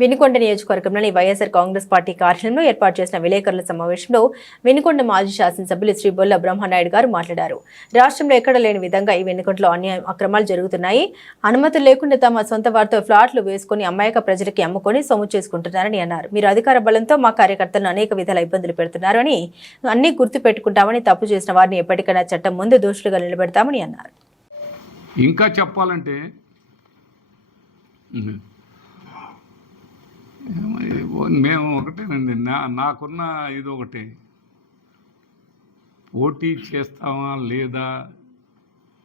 వినుకొండ నియోజకవర్గంలోని వైఎస్ఆర్ కాంగ్రెస్ పార్టీ కార్యాలయంలో ఏర్పాటు చేసిన విలేకరుల సమావేశంలో వినుకొండ మాజీ శాసనసభ్యులు శ్రీ బొల్ల బ్రహ్మనాయుడు గారు మాట్లాడారు. రాష్ట్రంలో ఎక్కడ లేని విధంగా ఈ వినుకొండలో అన్యాయం అక్రమాలు జరుగుతున్నాయి. అనుమతులు లేకుండా తమ సొంత వారితో ఫ్లాట్లు వేసుకుని అమాయక ప్రజలకి అమ్ముకొని సొమ్ము చేసుకుంటున్నారని అన్నారు. మీరు అధికార బలంతో మా కార్యకర్తలను అనేక విధాల ఇబ్బందులు పెడుతున్నారని, అన్ని గుర్తు పెట్టుకుంటామని, తప్పు చేసిన వారిని ఎప్పటికైనా చట్టం ముందు దోషులుగా నిలబెడతామని అన్నారు. ఇంకా చెప్పాలంటే మేము ఒకటేనండి, నాకున్న ఇది ఒకటే, పోటీ చేస్తామా లేదా,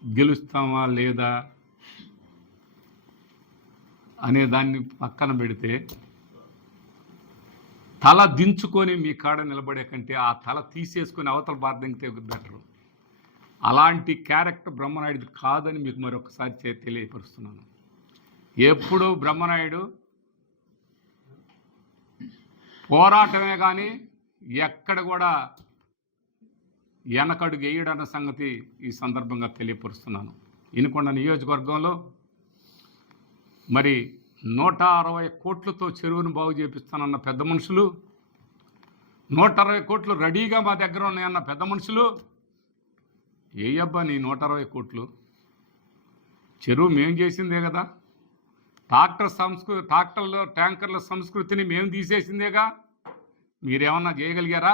గెలుస్తామా లేదా అనే దాన్ని పక్కన పెడితే తల దించుకొని మీ కాడ నిలబడే కంటే ఆ తల తీసేసుకొని అవతల బాధ్యంగా బెటరు. అలాంటి క్యారెక్టర్ బ్రహ్మనాయుడు కాదని మీకు మరొకసారి తెలియపరుస్తున్నాను. ఎప్పుడు బ్రహ్మనాయుడు పోరాటమే కానీ ఎక్కడ కూడా వెనకడుగు వేయడన్న సంగతి ఈ సందర్భంగా తెలియపరుస్తున్నాను. వినుకొండ నియోజకవర్గంలో మరి 160 కోట్లతో చెరువును బాగు చేపిస్తానన్న పెద్ద మనుషులు, 160 కోట్లు రెడీగా మా దగ్గర ఉన్నాయన్న పెద్ద మనుషులు, ఏ అబ్బా నీ 160 కోట్లు? చెరువు మేము చేసిందే కదా, ట్యాంకర్ల సంస్కృతిని మేము తీసేసిందేగా, మీరేమన్నా చేయగలిగారా?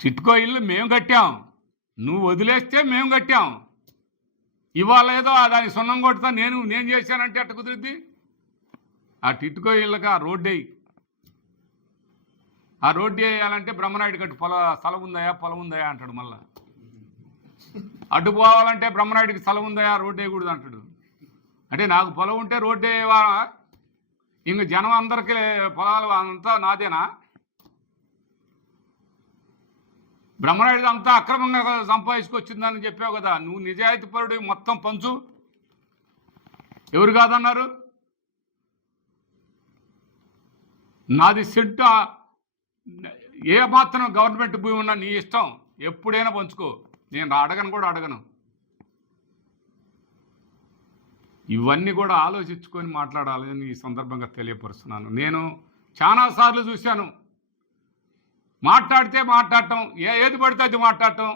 చిట్కో ఇల్లు మేము కట్టాం, నువ్వు వదిలేస్తే మేము కట్టాం. ఇవాళ ఏదో దాని సున్నం కొట్టుతా నేను చేశానంటే అట్ట కుదిరిద్ది? ఆ టిట్కో ఇళ్ళకి ఆ రోడ్డు వేయాలంటే బ్రహ్మనాయుడు కట్టు స్థలం ఉందయా అంటాడు. మళ్ళా అడ్డు పోవాలంటే బ్రహ్మనాయుడికి స్థలం ఉందయా, రోడ్డు వేయకూడదు అంటాడు. అంటే నాకు పొలం ఉంటే రోడ్డు వేయవా? ఇంక జనం అందరికీ పొలాలు అంతా నాదేనా? బ్రహ్మనాయుడు అంతా అక్రమంగా సంపాదించుకొచ్చిందని చెప్పావు కదా, నువ్వు నిజాయితీ పరుడు, మొత్తం పంచు. ఎవరు కాదన్నారు? నాది సెంటు ఏ మాత్రం గవర్నమెంట్ భూమి ఉన్నా నీ ఇష్టం, ఎప్పుడైనా పంచుకో, నేను అడగను. ఇవన్నీ కూడా ఆలోచించుకొని మాట్లాడాలని ఈ సందర్భంగా తెలియపరుస్తున్నాను. నేను చాలాసార్లు చూశాను, మాట్లాడటం, ఏది పడితే అది మాట్లాడటం.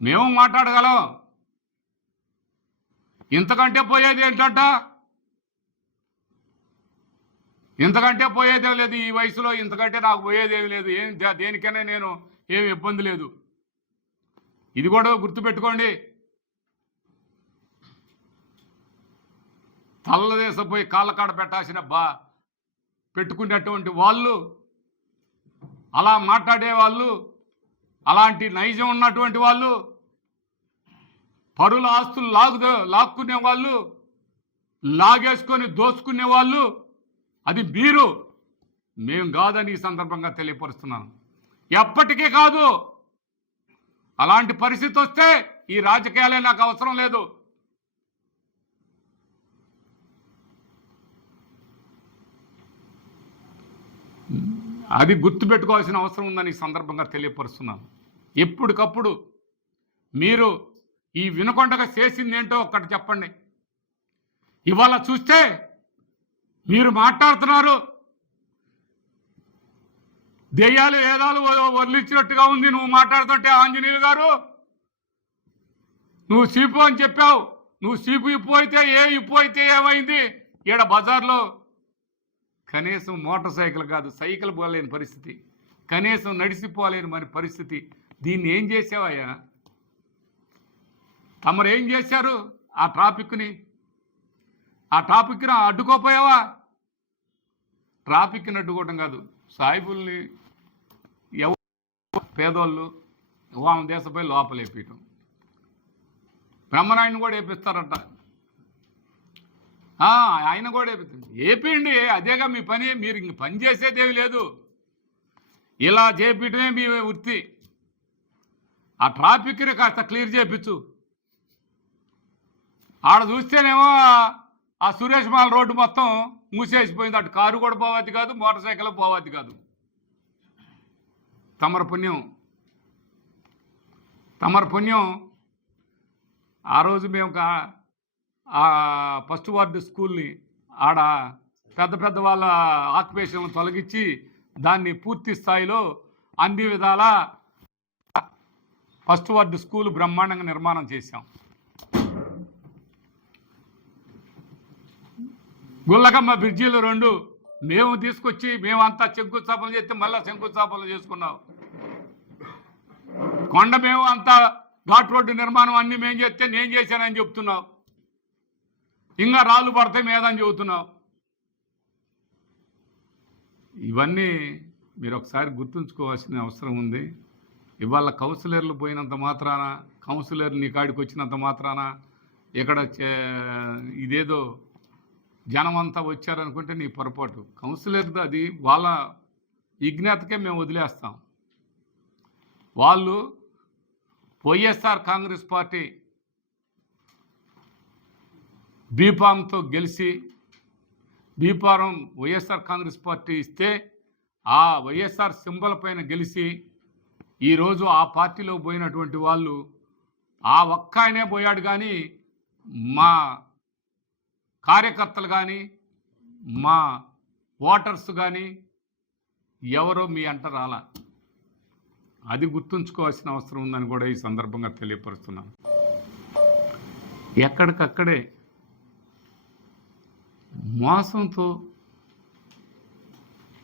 మేము మాట్లాడగలం, ఇంతకంటే పోయేది ఏంటంట? ఇంతకంటే పోయేదేం లేదు ఈ వయసులో, ఇంతకంటే నాకు పోయేదేమి లేదు. దేనికైనా నేను ఏమి ఇబ్బంది లేదు. ఇది కూడా గుర్తుపెట్టుకోండి. తల్లదేశపోయి కాళ్ళకాడ పెట్టాల్సిన పెట్టుకునేటువంటి వాళ్ళు, అలా మాట్లాడే వాళ్ళు, అలాంటి నైజం ఉన్నటువంటి వాళ్ళు, పరుల ఆస్తులు లాక్కునే వాళ్ళు, లాగేసుకొని దోచుకునే వాళ్ళు, అది మీరు, మేము కాదని ఈ సందర్భంగా తెలియపరుస్తున్నాను. ఎప్పటికీ కాదు. అలాంటి పరిస్థితి వస్తే ఈ రాజకీయాలే నాకు అవసరం లేదు. అది గుర్తుపెట్టుకోవాల్సిన అవసరం ఉందని ఈ సందర్భంగా తెలియపరుస్తున్నాను. ఎప్పటికప్పుడు మీరు ఈ వినుకొండగా చేసింది ఏంటో ఒక్కటి చెప్పండి. ఇవాళ చూస్తే మీరు మాట్లాడుతున్నారు, దెయ్యాలు వేదాలు వదిలించినట్టుగా ఉంది నువ్వు మాట్లాడుతుంటే. ఆంజనేయులు గారు, నువ్వు సీపు అని చెప్పావు. నువ్వు సీపు ఇప్పు అయితే ఏమైంది? ఈడ బజార్లో కనీసం మోటార్ సైకిల్ కాదు, సైకిల్ పోలేని పరిస్థితి, కనీసం నడిచిపోలేని మరి పరిస్థితి. దీన్ని ఏం చేసావయ్యా? తమరు ఏం చేశారు? ఆ ట్రాఫిక్ని అడ్డుకోపోయావా? ట్రాఫిక్ని అడ్డుకోవడం కాదు, సాయిబుల్ని పేదోళ్ళు వాళ్ళ దేశపై లోపలేపేయటం. బ్రహ్మనాయుడిని కూడా వేపిస్తారట. ఆయన కూడా ఏపీయండి, అదేగా మీ పని. మీరు ఇంక పని చేసేదేమి లేదు, ఇలా చేపించడమే మీ వృత్తి. ఆ ట్రాఫిక్ని కాస్త క్లియర్ చేయించు. ఆడ చూస్తేనేమో ఆ సురేష్ మాల్ రోడ్డు మొత్తం మూసేసిపోయింది. అటు కారు కూడా పోవద్ది కాదు, మోటార్ సైకిల్ పోవద్ది కాదు. తమర పుణ్యం. ఆ రోజు మేము ఆ ఫస్ట్ వార్డు స్కూల్ని ఆడ పెద్ద పెద్ద వాళ్ళ ఆక్యుపేషన్లు తొలగించి దాన్ని పూర్తి స్థాయిలో అన్ని విధాల ఫస్ట్ వార్డు స్కూల్ బ్రహ్మాండంగా నిర్మాణం చేశాం. గుల్లకమ్మ బ్రిడ్జీలు 2 మేము తీసుకొచ్చి మేమంతా శంకుస్థాపన చేస్తే మళ్ళీ శంకుస్థాపన చేసుకున్నాం. కొండ మేము అంతా ఘాట్ రోడ్డు నిర్మాణం అన్నీ మేము చేస్తే నేను చేశానని చెప్తున్నావు. ఇంకా రాళ్ళు పడతాయి మీదని చెబుతున్నావు. ఇవన్నీ మీరు ఒకసారి గుర్తుంచుకోవాల్సిన అవసరం ఉంది. ఇవాళ కౌన్సిలర్లు పోయినంత మాత్రాన, కౌన్సిలర్లు నీ కాడికి వచ్చినంత మాత్రాన ఇక్కడ ఇదేదో జనం అంతా వచ్చారనుకుంటే నీ పొరపాటు. కౌన్సిలర్ది అది వాళ్ళ విజ్ఞతకే మేము వదిలేస్తాం. వాళ్ళు వైఎస్ఆర్ కాంగ్రెస్ పార్టీ బీఫామ్తో గెలిచి బీఫారం వైఎస్ఆర్ కాంగ్రెస్ పార్టీ ఇస్తే ఆ వైఎస్ఆర్ సింబల్ పైన గెలిచి ఈరోజు ఆ పార్టీలో పోయినటువంటి వాళ్ళు ఆ ఒక్క ఆయనే పోయాడు. కానీ మా కార్యకర్తలు కానీ మా ఓటర్స్ కానీ ఎవరో మీ అంట రాలా. అది గుర్తుంచుకోవాల్సిన అవసరం ఉందని కూడా ఈ సందర్భంగా తెలియపరుస్తున్నాను. ఎక్కడికక్కడే మోసంతో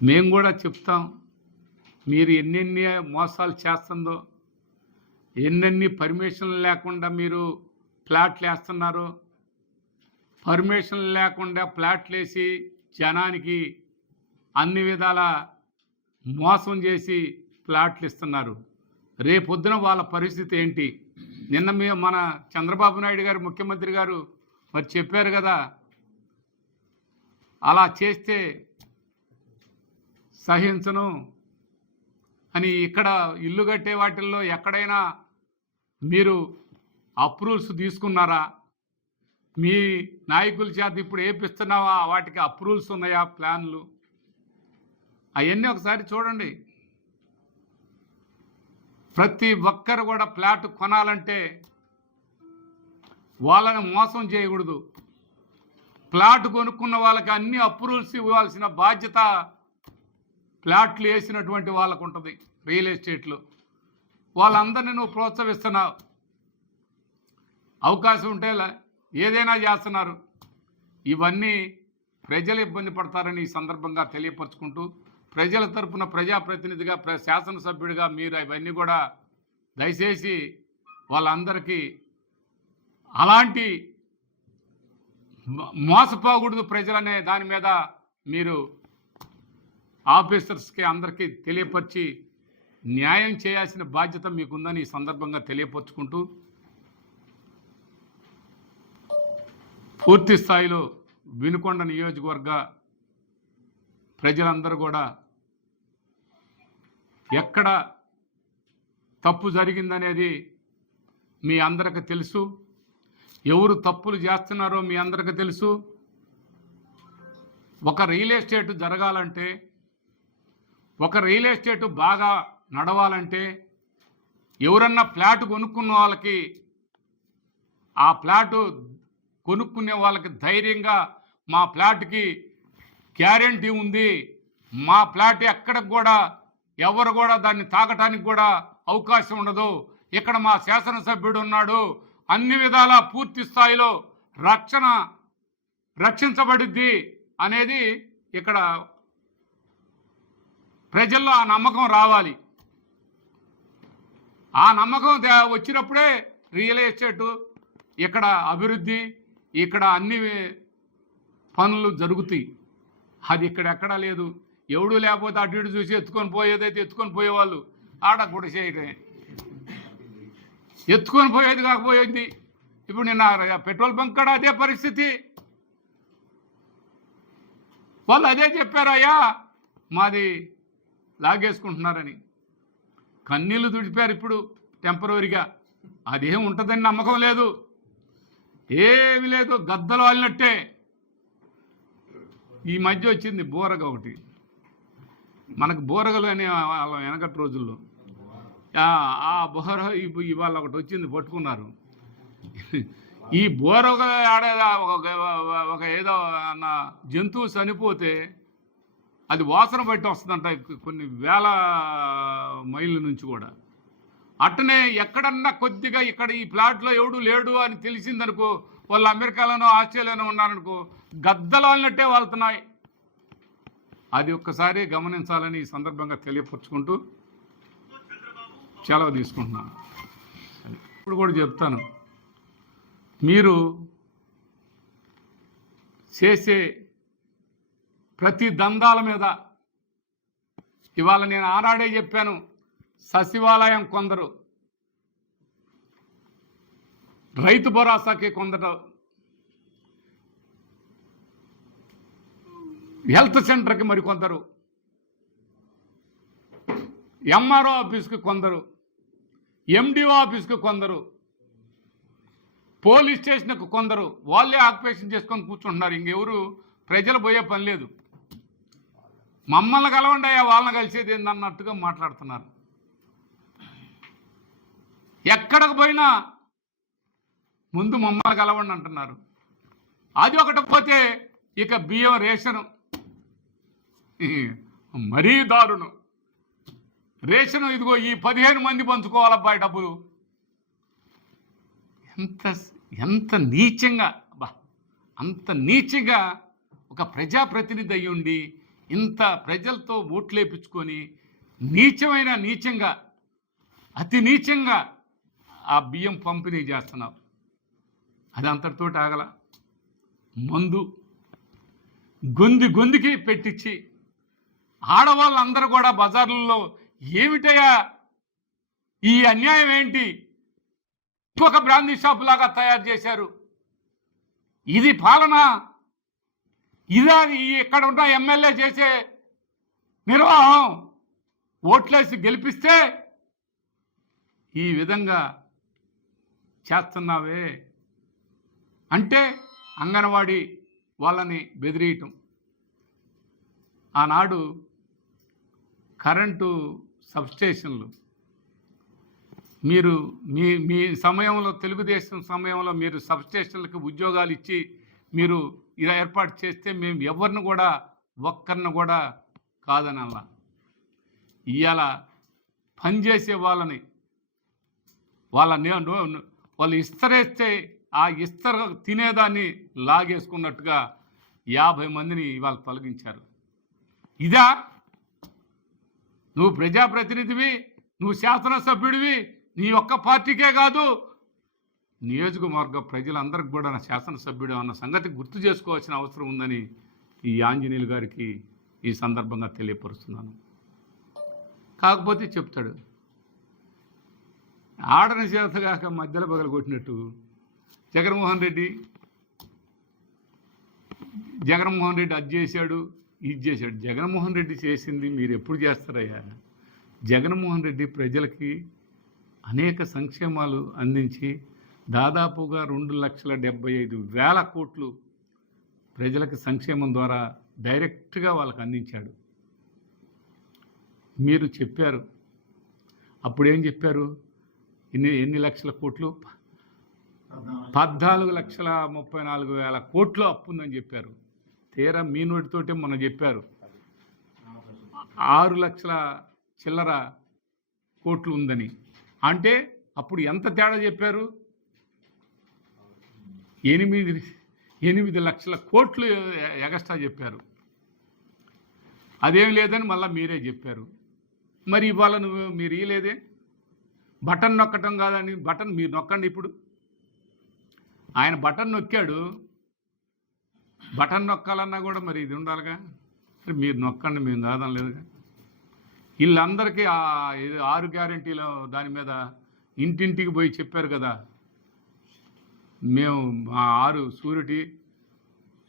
మేము కూడా చెప్తాం. మీరు ఎన్నెన్ని మోసాలు చేస్తుందో, ఎన్నెన్ని పర్మిషన్లు లేకుండా మీరు ప్లాట్లు వేస్తున్నారో, పర్మిషన్లు లేకుండా ప్లాట్లు వేసి జనానికి అన్ని విధాల మోసం చేసి ప్లాట్లు ఇస్తున్నారు. రేపొద్దున వాళ్ళ పరిస్థితి ఏంటి? నిన్న మన చంద్రబాబు నాయుడు గారు ముఖ్యమంత్రి గారు మరి చెప్పారు కదా, అలా చేస్తే సహించను అని. ఇక్కడ ఇల్లు కట్టే వాటిల్లో ఎక్కడైనా మీరు అప్రూవల్స్ తీసుకున్నారా? మీ నాయకుల చేత ఇప్పుడు ఏపిస్తున్నావా? వాటికి అప్రూవల్స్ ఉన్నాయా? ప్లాన్లు అవన్నీ ఒకసారి చూడండి. ప్రతి ఒక్కరు కూడా ప్లాట్ కొనాలంటే వాళ్ళని మోసం చేయకూడదు. ప్లాట్ కొనుక్కున్న వాళ్ళకి అన్ని అప్రూవల్స్ ఇవ్వాల్సిన బాధ్యత ప్లాట్లు వేసినటువంటి వాళ్ళకు ఉంటుంది. రియల్ ఎస్టేట్లో వాళ్ళందరినీ నువ్వు ప్రోత్సహిస్తున్నావు. అవకాశం ఉంటే ఏదైనా చేస్తున్నారు. ఇవన్నీ ప్రజలు ఇబ్బంది పడతారని ఈ సందర్భంగా తెలియపరుచుకుంటూ, ప్రజల తరపున ప్రజాప్రతినిధిగా శాసనసభ్యుడిగా మీరు అవన్నీ కూడా దయచేసి వాళ్ళందరికీ అలాంటి మోసపోకూడదు ప్రజలనే దాని మీద మీరు ఆఫీసర్స్కి అందరికీ తెలియపరిచి న్యాయం చేయాల్సిన బాధ్యత మీకుందని ఈ సందర్భంగా తెలియపరుచుకుంటూ, పూర్తి స్థాయిలో వినుకొండ నియోజకవర్గ ప్రజలందరూ కూడా ఎక్కడ తప్పు జరిగిందనేది మీ అందరికీ తెలుసు. ఎవరు తప్పులు చేస్తున్నారో మీ అందరికీ తెలుసు. ఒక రియల్ ఎస్టేట్ జరగాలంటే, ఒక రియల్ ఎస్టేట్ బాగా నడవాలంటే, ఎవరన్నా ఫ్లాట్ కొనుక్కున్న వాళ్ళకి ఆ ఫ్లాటు కొనుక్కునే వాళ్ళకి ధైర్యంగా మా ఫ్లాట్కి గ్యారెంటీ ఉంది, మా ఫ్లాట్ ఎక్కడికి కూడా ఎవరు కూడా దాన్ని తాకటానికి కూడా అవకాశం ఉండదు, ఇక్కడ మా శాసనసభ్యుడు ఉన్నాడు, అన్ని విధాల పూర్తి స్థాయిలో రక్షించబడిద్ది అనేది ఇక్కడ ప్రజల్లో ఆ నమ్మకం రావాలి. ఆ నమ్మకం వచ్చినప్పుడే రియల్ ఎస్టేటు ఇక్కడ అభివృద్ధి, ఇక్కడ అన్ని పనులు జరుగుతాయి. అది ఇక్కడ ఎక్కడా లేదు. ఎవడు లేకపోతే అటు ఇటు చూసి ఎత్తుకొని పోయేదైతే ఎత్తుకొని పోయేవాళ్ళు ఆడ కూడా చేయటమే, ఎత్తుకొని పోయేది కాకపోయింది. ఇప్పుడు నిన్న పెట్రోల్ బంక్ కూడా అదే పరిస్థితి. వాళ్ళు అదే చెప్పారయ్యా, మాది లాగేసుకుంటున్నారని. కన్నీళ్ళు తుడిపారు ఇప్పుడు టెంపరవరీగా. అదేం ఉంటుందని నమ్మకం లేదు, ఏమి లేదు, గద్దలు వాలినట్టే. ఈ మధ్య వచ్చింది బోరగ ఒకటి, మనకు బోరగలు అని వాళ్ళ వెనకటి రోజుల్లో ఆ బోర ఇవాళ ఒకటి వచ్చింది, పట్టుకున్నారు. ఈ బోర ఒక ఆడే ఒక ఏదో అన్న జంతువు చనిపోతే అది వాసన బయట వస్తుందంట కొన్ని వేల మైళ్ళ నుంచి కూడా. అట్టనే ఎక్కడన్నా కొద్దిగా ఇక్కడ ఈ ప్లాట్లో ఎవడు లేడు అని తెలిసిందనుకో, వాళ్ళు అమెరికాలోనో ఆస్ట్రేలియాలో ఉన్నారనుకో, గద్దలాలినట్టే వాళ్తున్నాయి. అది ఒక్కసారి గమనించాలని ఈ సందర్భంగా తెలియపరుచుకుంటూ సెలవు తీసుకుంటున్నాను. ఇప్పుడు కూడా చెప్తాను, మీరు చేసే ప్రతి దందాల మీద ఇవాళ నేను ఆనాడే చెప్పాను, సచివాలయం కొందరు, రైతు భరోసాకి కొందరు, హెల్త్ సెంటర్కి మరికొందరు, ఎంఆర్ఓ ఆఫీస్కి కొందరు, ఎండిఓ ఆఫీస్కి కొందరు, పోలీస్ స్టేషన్కు కొందరు, వాళ్ళే ఆక్యుపేషన్ చేసుకొని కూర్చుంటున్నారు. ఇంకెవరు ప్రజలు పోయే పని లేదు. మమ్మల్ని కలవండి అయ్యా, వాళ్ళని కలిసేది ఏందన్నట్టుగా మాట్లాడుతున్నారు. ఎక్కడికి పోయినా ముందు మమ్మల్ని కలవండి అంటున్నారు. అది ఒకటి పోతే ఇక బియ్యం రేషను మరీ దారుణం. రేషను ఇదిగో ఈ 15 మంది పంచుకోవాలబ్బాయి డబ్బులు. ఎంత నీచంగా, అంత నీచంగా ఒక ప్రజాప్రతినిధి అయి ఉండి ఇంత ప్రజలతో ఓట్లేపించుకొని నీచంగా అతి నీచంగా ఆ బియ్యం పంపిణీ చేస్తున్నావు. అది అంతటితో ఆగల. మందు గొందికి పెట్టించి ఆడవాళ్ళందరూ కూడా బజార్లలో ఏమిటయా ఈ అన్యాయం ఏంటి, ఇంకొక బ్రాందీ షాపు లాగా తయారు చేశారు, ఇది పాలన, ఇదా ఇక్కడ ఉన్న ఎమ్మెల్యే చేసే నిర్వాహం, ఓట్లేసి గెలిపిస్తే ఈ విధంగా చేస్తున్నావే అంటే అంగన్వాడీ వాళ్ళని బెదిరియటం. ఆనాడు కరెంటు సబ్స్టేషన్లు మీరు మీ సమయంలో, తెలుగుదేశం సమయంలో మీరు సబ్స్టేషన్లకు ఉద్యోగాలు ఇచ్చి మీరు ఇలా ఏర్పాటు చేస్తే మేము ఎవరిని కూడా ఒక్కరిని కూడా కాదనల్లా. ఇవాళ పనిచేసే వాళ్ళని వాళ్ళు ఇస్తరేస్తే ఆ ఇస్తర తినేదాన్ని లాగేసుకున్నట్టుగా 50 మందిని ఇవాళ తొలగించారు. ఇదా నువ్వు ప్రజాప్రతినిధివి, నువ్వు శాసనసభ్యుడివి, నీ ఒక్క పార్టీకే కాదు నియోజకవర్గ ప్రజలందరికీ కూడా నా శాసనసభ్యుడు అన్న సంగతి గుర్తు చేసుకోవాల్సిన అవసరం ఉందని ఈ ఆంజనేయులు గారికి ఈ సందర్భంగా తెలియపరుస్తున్నాను. కాకపోతే చెప్తాడు, ఆడని చేతగాక మధ్యలో పగలు కొట్టినట్టు జగన్మోహన్ రెడ్డి అది చేశాడు, ఇది చేశాడు. జగన్మోహన్ రెడ్డి చేసింది మీరు ఎప్పుడు చేస్తారయ్యా? జగన్మోహన్ రెడ్డి ప్రజలకి అనేక సంక్షేమాలు అందించి దాదాపుగా 2,75,000 కోట్లు ప్రజలకు సంక్షేమం ద్వారా డైరెక్ట్గా వాళ్ళకి అందించాడు. మీరు చెప్పారు, అప్పుడేం చెప్పారు, ఎన్ని లక్షల కోట్లు? 14,34,000 కోట్లు అప్పు ఉందని చెప్పారు. తీరా మీ నోటితోటే మొన్న చెప్పారు 6 లక్షల చిల్లర కోట్లు ఉందని. అంటే అప్పుడు ఎంత తేడా చెప్పారు? 8 లక్షల కోట్లు ఎగస్ట్రా చెప్పారు. అదేం లేదని మళ్ళీ మీరే చెప్పారు. మరి ఇవాళ మీరు ఇయలేదే? బటన్ నొక్కటం కాదని, బటన్ మీరు నొక్కండి. ఇప్పుడు ఆయన బటన్ నొక్కాడు, బటన్ నొక్కాలన్నా కూడా మరి ఇది ఉండాలిగా. మీరు నొక్కండి, మేము కాదని లేదుగా. వీళ్ళందరికీ 6 గ్యారెంటీలు దాని మీద ఇంటింటికి పోయి చెప్పారు కదా, మేము 6 షూరిటీ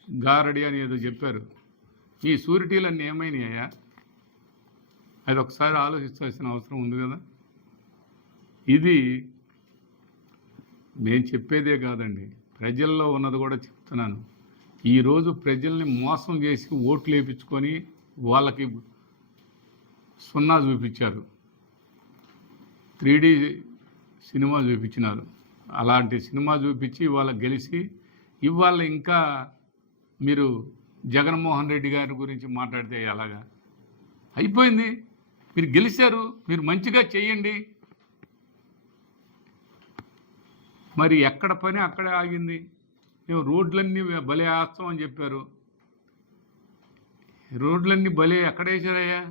గారడి అని ఏదో చెప్పారు. ఈ షూరిటీలన్నీ ఏమైనాయా? అది ఒకసారి ఆలోచించాల్సిన అవసరం ఉంది కదా. ఇది నేను చెప్పేదే కాదండి, ప్రజల్లో ఉన్నది కూడా చెప్తున్నాను. ఈరోజు ప్రజల్ని మోసం చేసి ఓట్లు వేయించుకొని వాళ్ళకి సున్నా చూపించారు, 3D సినిమా చూపించినారు. అలాంటి సినిమా చూపించి ఇవాళ గెలిచి ఇవాళ ఇంకా మీరు జగన్మోహన్ రెడ్డి గారి గురించి మాట్లాడితే ఎలాగా? అయిపోయింది. మీరు గెలిచారు, మీరు మంచిగా చేయండి. మరి ఎక్కడ పని అక్కడే ఆగింది. మేము రోడ్లన్నీ భలే వేస్తాం అని చెప్పారు. రోడ్లన్నీ భలే ఎక్కడేసారయ్యా?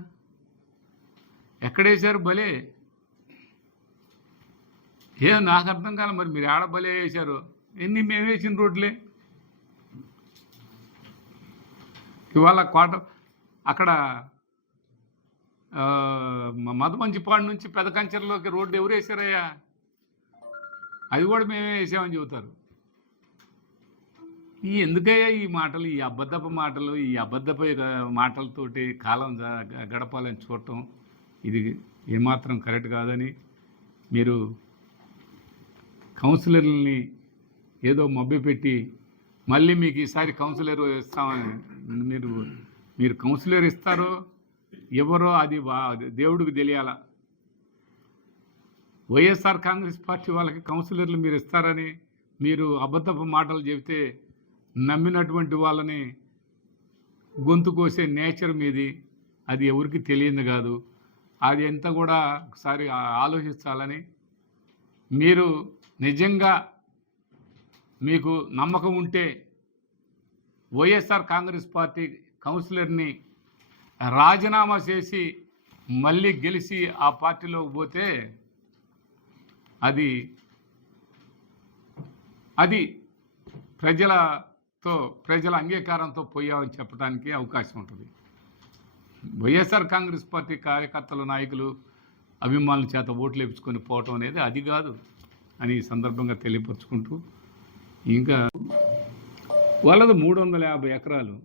ఎక్కడేసారు భలే? నాకు అర్థం కాలే. మరి మీరు ఆడ భలే వేశారు. మేము వేసిన రోడ్లే. ఇవాళ అక్కడ మదమంచిపాడు నుంచి పెదకంచెరలోకి రోడ్డు ఎవరు వేసారయ్యా? అది కూడా మేమే వేసామని చెబుతారు. ఎందుకయ్యా ఈ మాటలు, ఈ అబద్ధపు మాటలు, ఈ అబద్ధపు మాటలతోటి కాలం గడపాలని చూడటం ఇది ఏమాత్రం కరెక్ట్ కాదని మీరు కౌన్సిలర్ని ఏదో మభ్యపెట్టి మళ్ళీ మీకు ఈసారి కౌన్సిలర్ ఇస్తామని మీరు కౌన్సిలర్ ఇస్తారో ఎవరో అది దేవుడికి తెలియాల. వైఎస్ఆర్ కాంగ్రెస్ పార్టీ వాళ్ళకి కౌన్సిలర్లు మీరు ఇస్తారని మీరు అబద్ధపు మాటలు చెబితే నమ్మినటువంటి వాళ్ళని గొంతు కోసే నేచర్ మీది. అది ఎవరికి తెలియదు కాదు. అది ఎంత కూడా ఒకసారి ఆలోచించాలని. మీరు నిజంగా మీకు నమ్మకం ఉంటే వైఎస్ఆర్ కాంగ్రెస్ పార్టీ కౌన్సిలర్ని రాజీనామా చేసి మళ్ళీ గెలిచి ఆ పార్టీలోకి పోతే అది ప్రజల అంగీకారంతో పోయామని చెప్పడానికి అవకాశం ఉంటుంది. వైఎస్ఆర్ కాంగ్రెస్ పార్టీ కార్యకర్తలు, నాయకులు, అభిమానుల చేత ఓట్లు వేయించుకొని పోవటం అనేది అది కాదు అని ఈ సందర్భంగా తెలియపరుచుకుంటూ, ఇంకా వాళ్ళది 350 ఎకరాలు,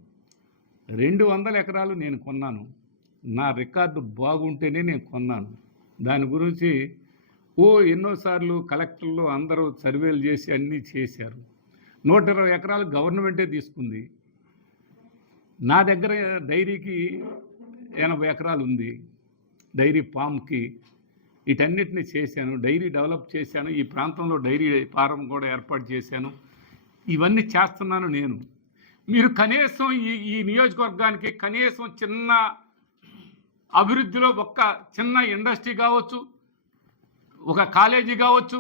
200 ఎకరాలు నేను కొన్నాను. నా రికార్డు బాగుంటేనే నేను కొన్నాను. దాని గురించి ఎన్నోసార్లు కలెక్టర్లు అందరూ సర్వేలు చేసి అన్నీ చేశారు. 120 ఎకరాలు గవర్నమెంటే తీసుకుంది. నా దగ్గర డైరీకి 80 ఎకరాలు ఉంది. డైరీ ఫామ్కి వీటన్నిటిని చేశాను. డైరీ డెవలప్ చేశాను. ఈ ప్రాంతంలో డైరీ ఫారం కూడా ఏర్పాటు చేశాను. ఇవన్నీ చేస్తున్నాను నేను. మీరు కనీసం ఈ నియోజకవర్గానికి కనీసం చిన్న అభివృద్ధిలో ఒక్క చిన్న ఇండస్ట్రీ కావచ్చు, ఒక కాలేజీ కావచ్చు,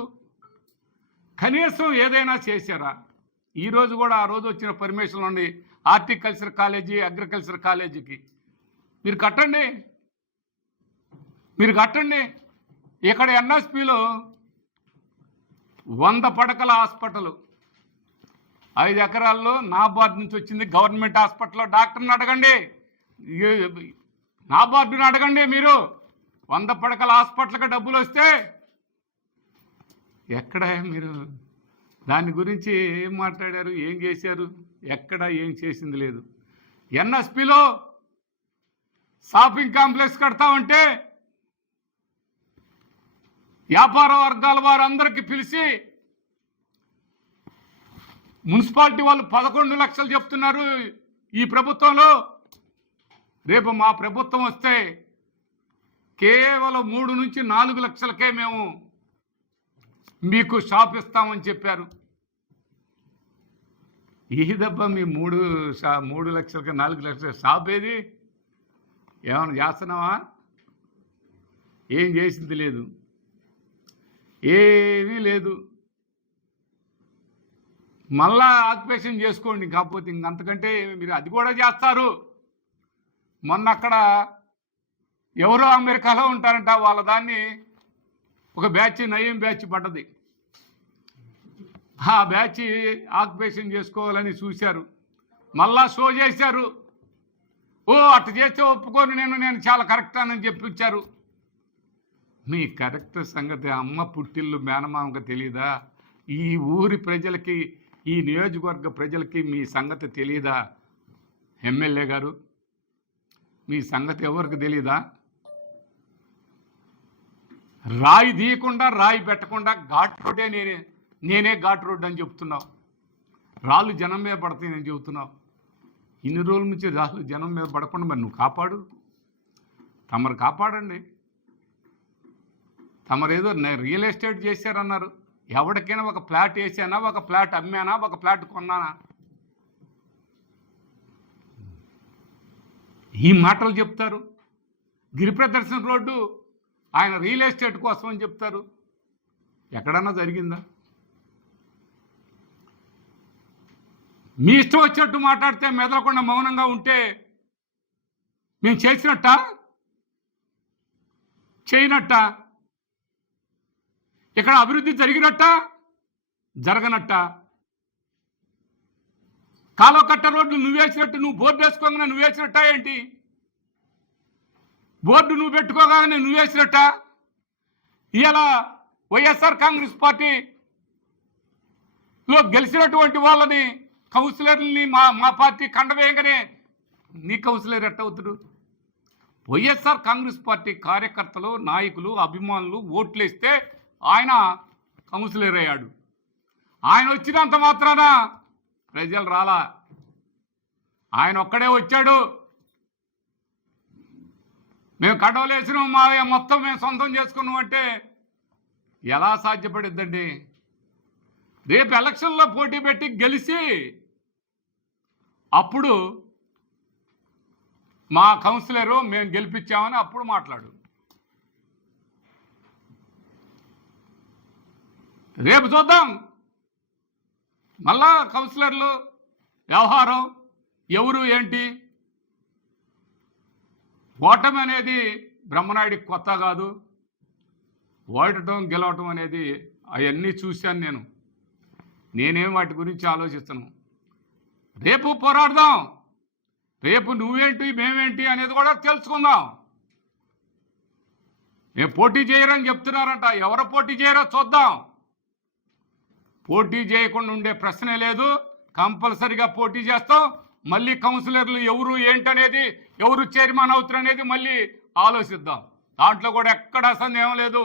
కనీసం ఏదైనా చేశారా? ఈరోజు కూడా ఆ రోజు వచ్చిన పర్మిషన్ నుండి హార్టికల్చర్ కాలేజీ, అగ్రికల్చర్ కాలేజీకి మీరు కట్టండి. ఇక్కడ ఎన్ఎస్పిలో 100 పడకల హాస్పిటల్ 5 ఎకరాల్లో నాబార్డు నుంచి వచ్చింది. గవర్నమెంట్ హాస్పిటల్లో డాక్టర్ని అడగండి, నాబార్డుని అడగండి. మీరు 100 పడకల హాస్పిటల్కి డబ్బులు వస్తే ఎక్కడ మీరు దాని గురించి ఏం మాట్లాడారు, ఏం చేశారు? ఎక్కడ ఏం చేసింది లేదు. ఎన్ఎస్పిలో షాపింగ్ కాంప్లెక్స్ కడతామంటే వ్యాపార వర్గాల వారందరికీ పిలిచి మున్సిపాలిటీ వాళ్ళు 11 లక్షలు చెప్తున్నారు ఈ ప్రభుత్వంలో. రేపు మా ప్రభుత్వం వస్తే కేవలం 3 నుంచి 4 లక్షలకే మేము మీకు షాప్ ఇస్తామని చెప్పారు. ఈ దెబ్బ మీ 3 లక్షలకి 4 లక్షల షాప్ ఏది? ఏమైనా చేస్తున్నావా? ఏం చేసింది లేదు, ఏమీ లేదు. మళ్ళా ఆక్యుపేషన్ చేసుకోండి. కాకపోతే ఇంకంతకంటే మీరు అది కూడా చేస్తారు. మొన్న అక్కడ ఎవరో అమెరికాలో ఉంటారంట, వాళ్ళ దాన్ని ఒక బ్యాచ్, నయం బ్యాచ్ పడ్డది. ఆ బ్యాచ్ ఆక్యుపేషన్ చేసుకోవాలని చూశారు. మళ్ళా షో చేశారు. అటు చేస్తే ఒప్పుకొని నేను చాలా కరెక్ట్ అని చెప్పించారు. మీ కరెక్ట్ సంగతి అమ్మ పుట్టిల్లు మేనమామకు తెలీదా? ఈ ఊరి ప్రజలకి, ఈ నియోజకవర్గ ప్రజలకి మీ సంగతి తెలీదా? ఎమ్మెల్యే గారు, మీ సంగతి ఎవరికి తెలీదా? రాయి తీయకుండా, రాయి పెట్టకుండా ఘాట్ రోడ్డే నేనే ఘాట్ రోడ్ అని చెప్తున్నావు. రాళ్ళు జనం మీద పడతాయి నేను చెబుతున్నావు. ఇన్ని రోజుల నుంచి రాళ్ళు జనం మీద పడకుండా మరి నువ్వు కాపాడు. తమరు కాపాడండి. తమరేదో రియల్ ఎస్టేట్ చేశారన్నారు. ఎవరికైనా ఒక ఫ్లాట్ వేసానా, ఒక ఫ్లాట్ అమ్మానా, ఒక ఫ్లాట్ కొన్నానా? ఈ మాటలు చెప్తారు. గిరి ప్రదర్శన రోడ్డు ఆయన రియల్ ఎస్టేట్ కోసం అని చెప్తారు. ఎక్కడన్నా జరిగిందా? మీ ఇష్టం వచ్చినట్టు మాట్లాడితే మెదలకుండా మౌనంగా ఉంటే మేము చేసినట్ట, చేయనట్ట? ఇక్కడ అభివృద్ధి జరిగినట్ట, జరగనట్ట? కాలువ కట్ట రోడ్లు నువ్వేసినట్టు, నువ్వు బోర్డు వేసుకోగానే నువ్వేసినట్ట ఏంటి? బోర్డు నువ్వు పెట్టుకోగానే నువ్వేసినట్ట? ఇలా వైఎస్ఆర్ కాంగ్రెస్ పార్టీలో గెలిచినటువంటి వాళ్ళని, కౌన్సిలర్ని మా పార్టీ కండవేయగానే నీ కౌన్సిలర్ ఎట్టవుతాడు? వైఎస్ఆర్ కాంగ్రెస్ పార్టీ కార్యకర్తలు, నాయకులు, అభిమానులు ఓట్లేస్తే ఆయన కౌన్సిలర్ అయ్యాడు. ఆయన వచ్చినంత మాత్రాన ప్రజలు రాలా, ఆయన ఒక్కడే వచ్చాడు. మేము కడవలేసినాం, మా మొత్తం మేము సొంతం చేసుకున్నాం అంటే ఎలా సాధ్యపడిద్దండి? రేపు ఎలక్షన్లో పోటీ పెట్టి గెలిచి అప్పుడు మా కౌన్సిలరు మేము గెలిపించామని అప్పుడు మాట్లాడు. రేపు చూద్దాం మళ్ళా కౌన్సిలర్లు వ్యవహారం ఎవరు ఏంటి. ఓటమి అనేది బ్రహ్మనాయుడికి కొత్త కాదు. ఓడటం గెలవటం అనేది అవన్నీ చూశాను నేనేం వాటి గురించి ఆలోచిస్తాను. రేపు పోరాడదాం, రేపు నువ్వేంటి మేమేంటి అనేది కూడా తెలుసుకుందాం. మేము పోటీ చేయరని చెప్తున్నారంట, ఎవరు పోటీ చేయరో చూద్దాం. పోటీ చేయకుండా ఉండే ప్రశ్నే లేదు, కంపల్సరిగా పోటీ చేస్తాం. మళ్ళీ కౌన్సిలర్లు ఎవరు ఏంటనేది, ఎవరు చైర్మన్ అవుతారు అనేది మళ్ళీ ఆలోచిద్దాం. దాంట్లో కూడా ఎక్కడ సందేహం లేదు.